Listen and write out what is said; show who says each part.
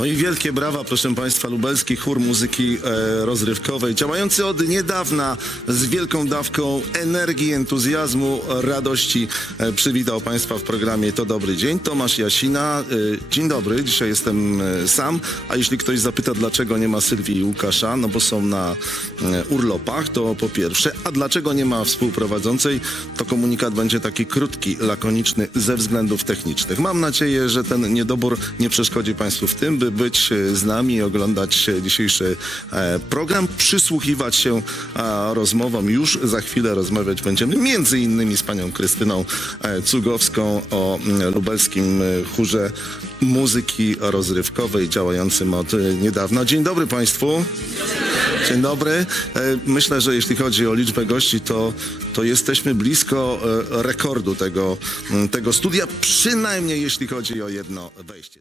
Speaker 1: No i wielkie brawa, proszę Państwa, lubelski chór muzyki e, rozrywkowej, działający od niedawna z wielką dawką energii, entuzjazmu, radości. E, przywitał Państwa w programie To Dobry Dzień. Tomasz Jasina. E, dzień dobry, dzisiaj jestem e, sam, a jeśli ktoś zapyta, dlaczego nie ma Sylwii i Łukasza, no bo są na e, urlopach, to po pierwsze, a dlaczego nie ma współprowadzącej, to komunikat będzie taki krótki, lakoniczny ze względów technicznych. Mam nadzieję, że ten niedobór nie przeszkodzi Państwu w tym, by być e, z nami oglądać e, dzisiejszy e, program, przysłuchiwać się rozmowom. Już za chwilę rozmawiać będziemy między innymi z panią Krystyną Cugowską o mm, lubelskim chórze muzyki rozrywkowej działającym od niedawna. Dzień dobry Państwu. Dzień dobry. Myślę, że jeśli chodzi o liczbę gości, to, to jesteśmy blisko rekordu tego, m, tego studia, przynajmniej jeśli chodzi o jedno wejście.